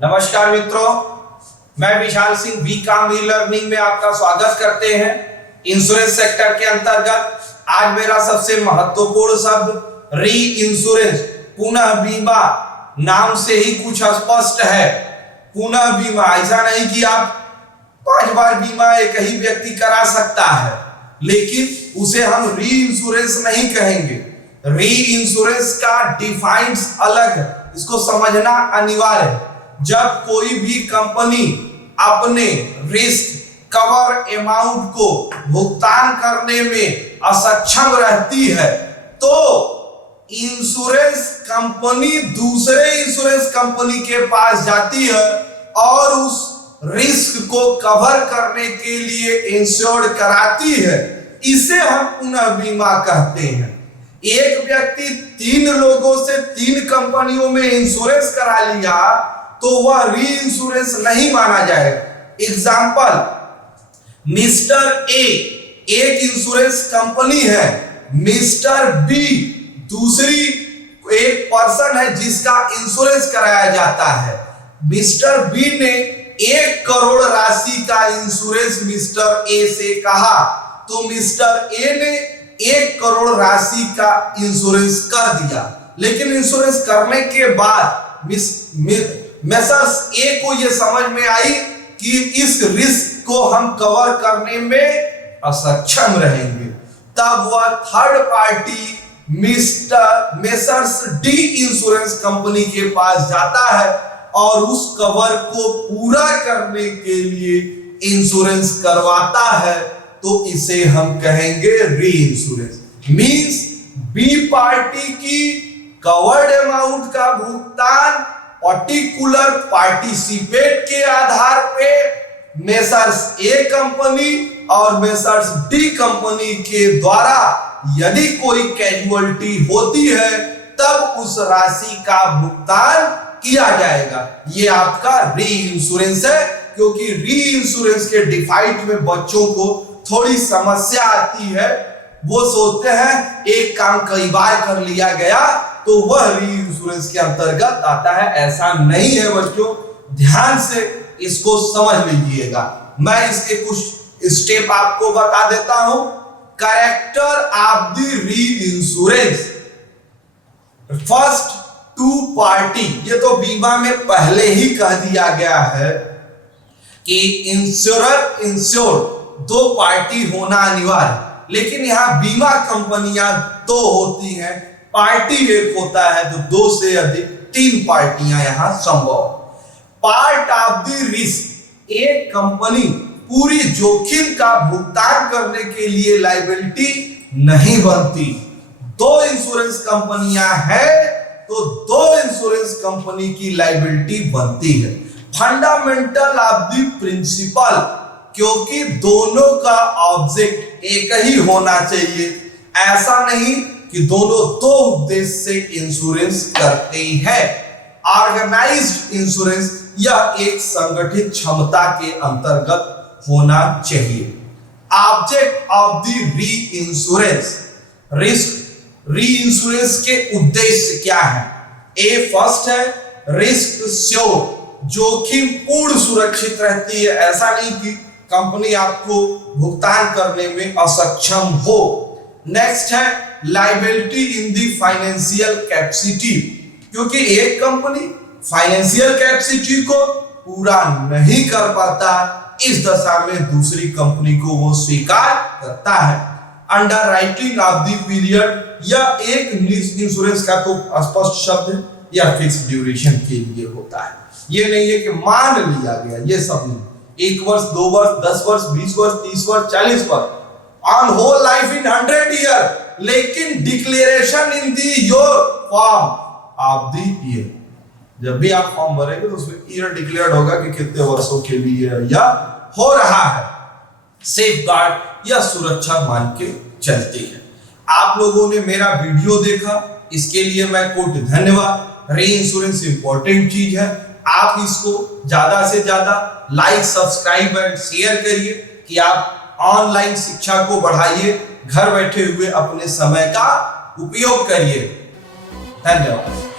नमस्कार मित्रों, मैं Vishal Singh BCom e learning में आपका स्वागत करते हैं। इंश्योरेंस सेक्टर के अंतर्गत आज मेरा सबसे महत्वपूर्ण शब्द री इंश्योरेंस, पुनः बीमा। नाम से ही कुछ स्पष्ट है। पुनः बीमा, ऐसा नहीं कि आप 5 बार बीमा एक ही व्यक्ति करा सकता है, लेकिन उसे हम री इंश्योरेंस नहीं कहेंगे। री इंश्योरेंस का डिफाइंस अलग है, इसको समझना अनिवार्य है। जब कोई भी कंपनी अपने रिस्क कवर अमाउंट को भुगतान करने में असक्षम रहती है, तो इंश्योरेंस कंपनी दूसरे इंश्योरेंस कंपनी के पास जाती है और उस रिस्क को कवर करने के लिए इंश्योर्ड कराती है। इसे हम पुनः बीमा कहते हैं। एक व्यक्ति 3 लोगों से 3 कंपनियों में इंश्योरेंस करा लिया तो वह री इंश्योरेंस नहीं माना जाएगा। एग्जाम्पल, मिस्टर ए एक इंश्योरेंस कंपनी है, मिस्टर बी दूसरी एक पर्सन है जिसका इंश्योरेंस कराया जाता है। मिस्टर बी ने 1 करोड़ राशि का इंश्योरेंस मिस्टर ए से कहा, तो मिस्टर ए ने 1 करोड़ राशि का इंश्योरेंस कर दिया। लेकिन इंश्योरेंस करने के बाद मेसर्स ए को यह समझ में आई कि इस रिस्क को हम कवर करने में असक्षम रहेंगे। तब वह third party messrs D insurance company के पास जाता है और उस कवर को पूरा करने के लिए इंश्योरेंस करवाता है, तो इसे हम कहेंगे री इंश्योरेंस। मींस बी पार्टी की कवर्ड अमाउंट का भुगतान पर्टिकुलर पार्टिसिपेट के आधार पे मेसर्स ए कंपनी और मेसर्स डी कंपनी के द्वारा यदि कोई कैजुअलिटी होती है तब उस राशि का भुगतान किया जाएगा। ये आपका री इंश्योरेंस है। क्योंकि री इंश्योरेंस के डिफाइट में बच्चों को थोड़ी समस्या आती है। वो सोचते हैं एक काम कई बार कर लिया गया तो वह री इंश्योरेंस के अंतर्गत आता है। ऐसा नहीं है बच्चों, ध्यान से इसको समझ लीजिएगा। मैं इसके कुछ स्टेप आपको बता देता हूं। कैरेक्टर ऑफ द री इंश्योरेंस। First, 2 party. ये तो बीमा में पहले ही कह दिया गया है कि इंश्योरर इंश्योर्ड 2 पार्टी होना अनिवार्य। लेकिन यहां बीमा कंपनियां 2 होती हैं, पार्टी एक होता है, तो 2 से अधिक 3 पार्टियां यहां संभव। Part of the risk. एक कंपनी पूरी जोखिम का भुगतान करने के लिए लायबिलिटी नहीं बनती। 2 इंश्योरेंस कंपनियां हैं तो 2 इंश्योरेंस कंपनी की लायबिलिटी बनती है। Fundamental of the principle. क्योंकि दोनों का ऑब्जेक्ट एक ही होना चाहिए। ऐसा नहीं कि दोनों 2 उद्देश्य से इंश्योरेंस करते हैं। ऑर्गेनाइज्ड इंश्योरेंस, यह एक संगठित क्षमता के अंतर्गत होना चाहिए। ऑब्जेक्ट ऑफ द री इंश्योरेंस। री इंश्योरेंस के उद्देश्य क्या है? ए फर्स्ट है रिस्क श्योर, जोखिम पूर्ण सुरक्षित रहती है। ऐसा नहीं कि कंपनी आपको भुगतान करने में असक्षम हो। नेक्स्ट है liability in the financial capacity. क्योंकि एक कंपनी फाइनेंशियल कैपेसिटी को पूरा नहीं कर पाता, इस दशा में दूसरी कंपनी को वो स्वीकार करता है। Under writing of the period, यह एक इंश्योरेंस का तो स्पष्ट शब्द है, या फिक्स ड्यूरेशन के लिए होता है। ये नहीं है कि मान लिया गया, ये सब नहीं। 1 वर्ष, 2 वर्ष, 10 वर्ष, 20 वर्ष, 30 वर्ष, 40 वर्ष, on whole life in 100 year. लेकिन declaration in the your form of the year. जब भी आप फॉर्म भरेंगे तो उसमें ईयर डिक्लेयर्ड होगा कि कितने वर्षों के लिए या हो रहा है। सेफगार्ड या सुरक्षा मान के चलती है। आप लोगों ने मेरा वीडियो देखा, इसके लिए मैं कोटि धन्यवाद। री इंश्योरेंस इंपॉर्टेंट चीज है। आप इसको ज्यादा से ज्यादा लाइक, सब्सक्राइब एंड शेयर करिए कि आप ऑनलाइन शिक्षा को बढ़ाइए, घर बैठे हुए अपने समय का उपयोग करिए। धन्यवाद।